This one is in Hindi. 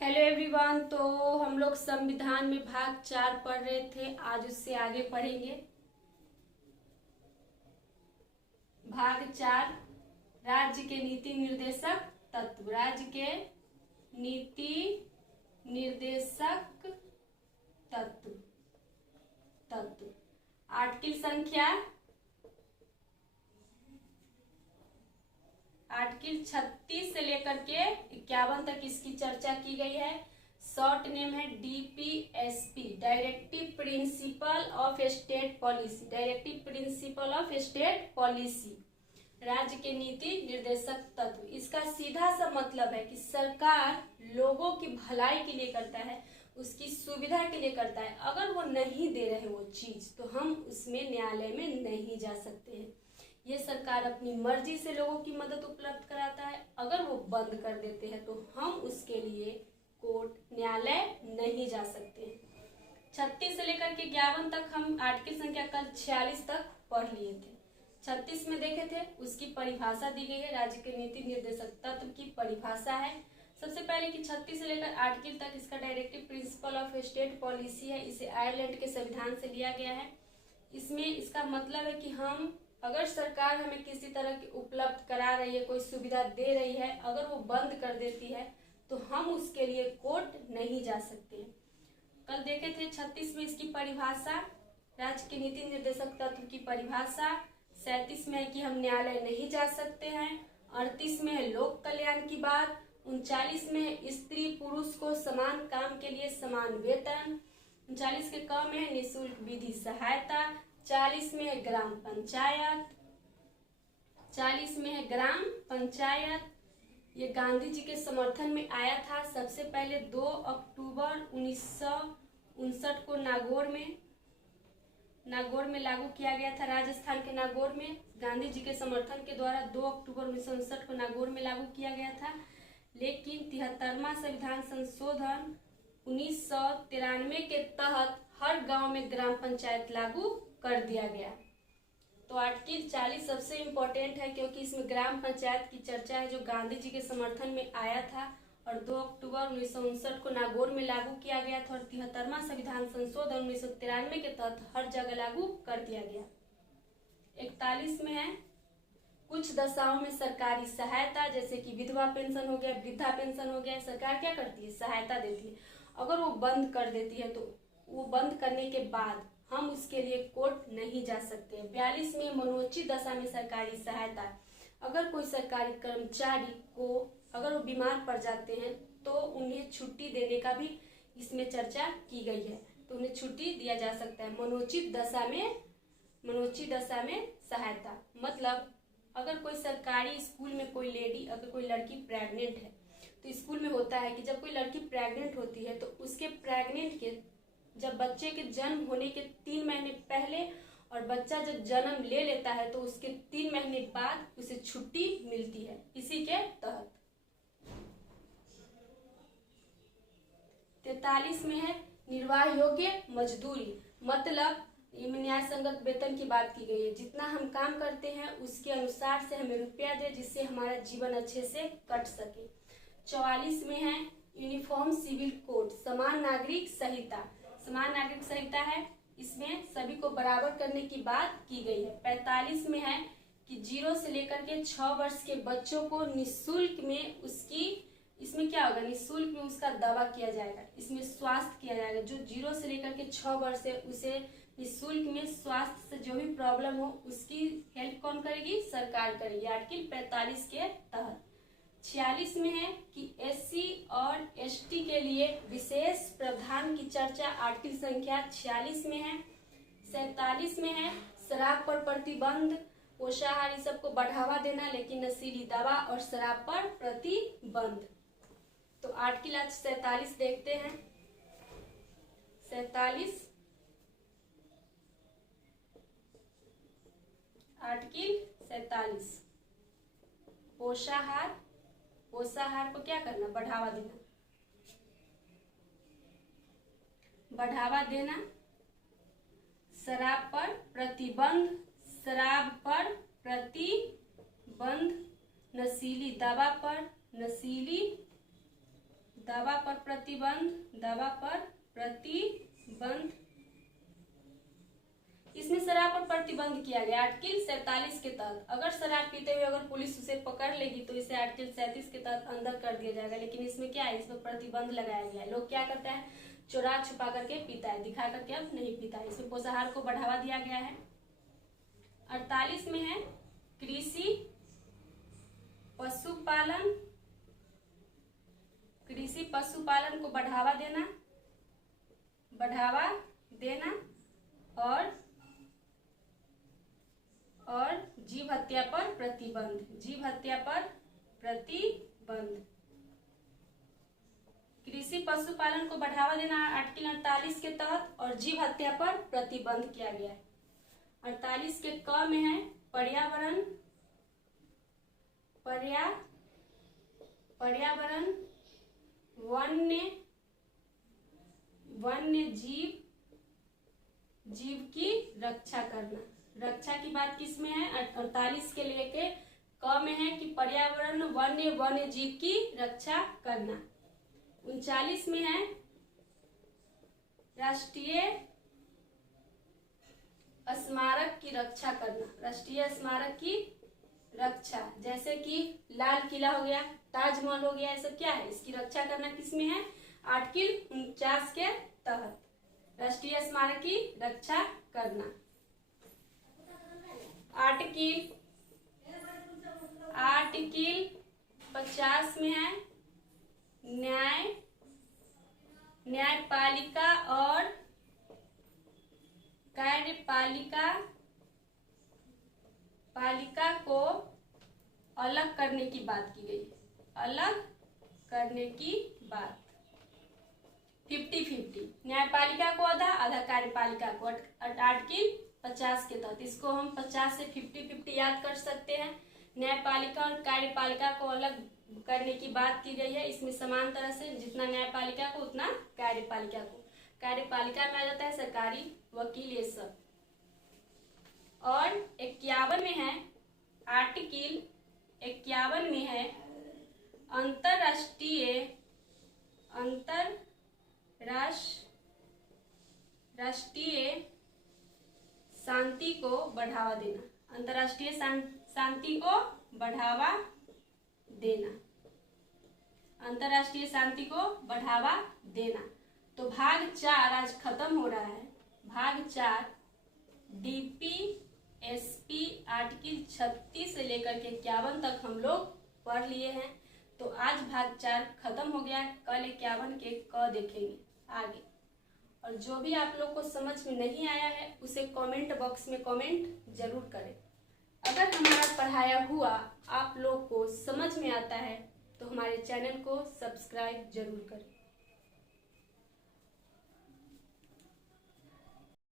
Hello everyone. तो हम लोग संविधान में भाग 4 पढ़ रहे थे, आज उससे आगे पढ़ेंगे। भाग 4, राज्य के नीति निर्देशक तत्व। राज्य के नीति निर्देशक तत्व। आर्टिकल संख्या आर्टिकल 36 से लेकर के 51 तक इसकी चर्चा की गई है। शॉर्ट नेम है DPSP, directive principle of state policy. Directive principle of state policy, राज्य के नीति निर्देशक तत्व। इसका सीधा सा मतलब है कि सरकार लोगों की भलाई के लिए करता है, उसकी सुविधा के लिए करता है। अगर वो नहीं दे रहे वो चीज तो हम उसमें न्यायालय में नहीं जा सकते हैं। ये सरकार अपनी मर्जी से लोगों की मदद उपलब्ध कराता है। अगर वो बंद कर देते हैं तो हम उसके लिए कोर्ट, न्यायालय नहीं जा सकते। 36 से लेकर के 51 तक हम आर्टिकल संख्या कल 46 तक पढ़ लिए थे। 36 में देखे थे, उसकी परिभाषा दी गई है। राज्य के नीति निर्देशक तत्व की परिभाषा है सबसे पहले कि 36 से लेकर आर्टिकल तक इसका directive principle of state policy है। इसे आयरलैंड के संविधान से लिया गया है। इसमें इसका मतलब है कि हम अगर सरकार हमें किसी तरह की उपलब्ध करा रही है, कोई सुविधा दे रही है, अगर वो बंद कर देती है तो हम उसके लिए कोर्ट नहीं जा सकते। कल देखे थे 36 में इसकी परिभाषा, राज्य के नीति निर्देशक तत्व की परिभाषा। 37 में है कि हम न्यायालय नहीं जा सकते हैं। 38 में है लोक कल्याण की बात। 39 में है स्त्री पुरुष को समान काम के लिए समान वेतन। 39 के क में है निःशुल्क विधि सहायता। 40 में है ग्राम पंचायत। 40 में है ग्राम पंचायत। ये गांधी जी के समर्थन में आया था। सबसे पहले 2 अक्टूबर 1959 को नागौर में लागू किया गया था। राजस्थान के नागौर में गांधी जी के समर्थन के द्वारा 2 अक्टूबर 1959 को नागौर में लागू किया गया था। लेकिन 73वां संविधान संशोधन 1993 के तहत हर गांव में ग्राम पंचायत लागू कर दिया गया। तो आर्टिकल 40 सबसे इम्पोर्टेंट है क्योंकि इसमें ग्राम पंचायत की चर्चा है, जो गांधी जी के समर्थन में आया था और 2 अक्टूबर 1959 को नागौर में लागू किया गया था। और 73वां संविधान संशोधन 1993 के तहत हर जगह लागू कर दिया गया। 41 में है कुछ दशाओं में सरकारी सहायता, जैसे कि विधवा पेंशन हो गया, वृद्धा पेंशन हो गया। सरकार क्या करती है? सहायता देती है। अगर वो बंद कर देती है तो वो बंद करने के बाद हम उसके लिए कोर्ट नहीं जा सकते। 42 में मनोचित दशा में सरकारी सहायता, अगर कोई सरकारी कर्मचारी को अगर वो बीमार पड़ जाते हैं तो उन्हें छुट्टी देने का भी इसमें चर्चा की गई है। तो उन्हें छुट्टी दिया जा सकता है मनोचित दशा में सहायता। मतलब अगर कोई सरकारी स्कूल में कोई लेडी, अगर कोई लड़की प्रेग्नेंट है तो स्कूल में होता है कि जब कोई लड़की प्रेग्नेंट होती है तो उसके प्रेग्नेंट के जब बच्चे के जन्म होने के 3 महीने पहले और बच्चा जब जन्म ले लेता है तो उसके 3 महीने बाद उसे छुट्टी मिलती है इसी के तहत। 43 में है निर्वाह योग्य मजदूरी, मतलब ये न्याय संगत वेतन की बात की गई है। जितना हम काम करते हैं उसके अनुसार से हमें रुपया दे, जिससे हमारा जीवन अच्छे से कट सके। 44 में है यूनिफॉर्म सिविल कोड, समान नागरिक संहिता। समान नागरिक संहिता है, इसमें सभी को बराबर करने की बात की गई है। 45 में है कि 0 से लेकर के 6 वर्ष के बच्चों को निःशुल्क में इसमें क्या होगा? निःशुल्क में उसका दवा किया जाएगा, इसमें स्वास्थ्य किया जाएगा। जो 0 से लेकर के 6 वर्ष है उसे निःशुल्क में स्वास्थ्य से जो भी प्रॉब्लम हो उसकी हेल्प कौन करेगी? सरकार करेगी, आर्टिकल 45 के तहत। 46 में है कि SC और ST के लिए विशेष प्रावधान की चर्चा आर्टिकल संख्या 46 में है। 47 में है शराब पर प्रतिबंध, पोषाहार सबको बढ़ावा देना, लेकिन नशीली दवा और शराब पर प्रतिबंध। तो आर्टिकल आज 47 देखते हैं। 47 आर्टिकल 47 पोषाहार को क्या करना? बढ़ावा देना। शराब पर प्रतिबंध, नशीली दवा पर प्रतिबंध, दवा पर प्रतिबंध, इसमें शराब पर प्रतिबंध किया गया आर्टिकल 47 के तहत। अगर शराब पीते हुए अगर पुलिस उसे पकड़ लेगी तो इसे आर्टिकल 37 के तहत अंदर कर दिया जाएगा, लेकिन इसमें क्या है, इसमें प्रतिबंध लगाया गया है। लोग क्या करता है, चुरा छुपा करके पीता है, दिखा करके अब नहीं पीता है। इसमें पोषाहार को बढ़ावा दिया गया है। 48 में है कृषि पशुपालन, कृषि पशुपालन को बढ़ावा देना, बढ़ावा देना और जीव हत्या पर प्रतिबंध, जीव हत्या पर प्रतिबंध। कृषि पशुपालन को बढ़ावा देना आर्टिकल 48 के तहत और जीव हत्या पर प्रतिबंध किया गया है। 48 के क में है पर्यावरण, पर्यावरण, वन्य जीव, जीव की रक्षा करना। रक्षा की बात किस में है, 48 के लेके क में है कि पर्यावरण वन्य जीव की रक्षा करना। 39 में है राष्ट्रीय स्मारक की रक्षा करना, राष्ट्रीय स्मारक की रक्षा, जैसे कि लाल किला हो गया, ताजमहल हो गया, ये सब क्या है, इसकी रक्षा करना किसमें है, आर्टिकल 49 के तहत राष्ट्रीय स्मारक की रक्षा करना। आर्टिकल 50 में है न्यायपालिका और कार्यपालिका को अलग करने की बात की गई, अलग करने की बात। 50-50, न्यायपालिका को आधा, आधा कार्यपालिका को, आर्टिकल 50 के तहत। इसको हम 50 से 50-50 याद कर सकते हैं। न्यायपालिका और कार्यपालिका को अलग करने की बात की गई है। इसमें समान तरह से जितना न्यायपालिका को उतना कार्यपालिका को। कार्यपालिका में आ जाता है सरकारी वकील, ये सब। और 51 में है आर्टिकल 51 में है अंतरराष्ट्रीय शांति को बढ़ावा देना, अंतरराष्ट्रीय शांति को बढ़ावा देना, अंतरराष्ट्रीय शांति को बढ़ावा देना। तो भाग 4 आज खत्म हो रहा है। भाग 4 DPSP आर्टिकल 36 से लेकर के 51 तक हम लोग पढ़ लिए हैं। तो आज भाग 4 खत्म हो गया। कल 51 के क देखेंगे आगे। और जो भी आप लोग को समझ में नहीं आया है उसे कमेंट बॉक्स में कमेंट जरूर करें। अगर हमारा पढ़ाया हुआ आप लोग को समझ में आता है तो हमारे चैनल को सब्सक्राइब जरूर करें।